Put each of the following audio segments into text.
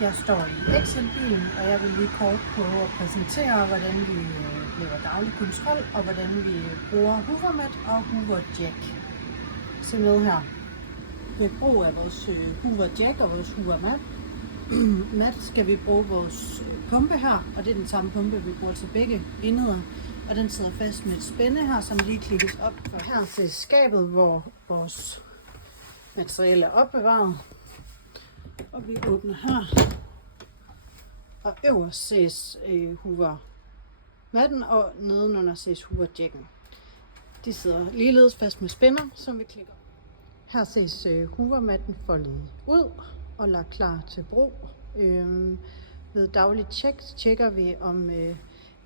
Jeg står i Excel-bilen, og jeg vil lige kort prøve at præsentere, hvordan vi laver daglig kontrol, og hvordan vi bruger Hoovermat og Hooverjack. Se med her. Ved brug af vores Hooverjack og vores Hoovermat skal vi bruge vores pumpe her, og det er den samme pumpe, vi bruger til begge enheder. Og den sidder fast med et spænde her, som lige klikkes op. For her ses skabet, hvor vores materiale er opbevaret. Og vi åbner her. Og øverst ses Hoovermatten, og nedenunder ses Hooverjacken. De sidder ligeledes fast med spænder, som vi klikker. Her ses Hoovermatten foldet ud og lagt klar til brug. Ved dagligt tjek tjekker vi, om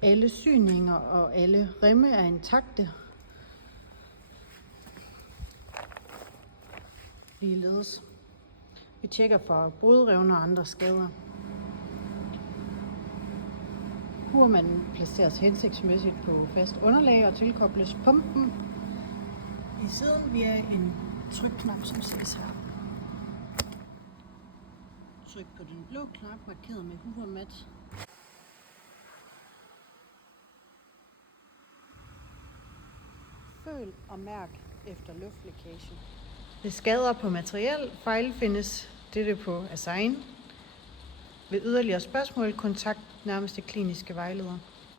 alle syninger og alle remme er intakte. Ligeledes. Vi tjekker for brudrevner og andre skader. Hoovermatten placeres hensigtsmæssigt på fast underlag og tilkobles pumpen i siden via en trykknap, som ses her. Tryk på den blå knap markeret med Hoovermat. Føl og mærk efter luftlækage. Ved skader på materiel fejlfindes dette på Assign. Ved yderligere spørgsmål kontakt nærmeste kliniske vejleder.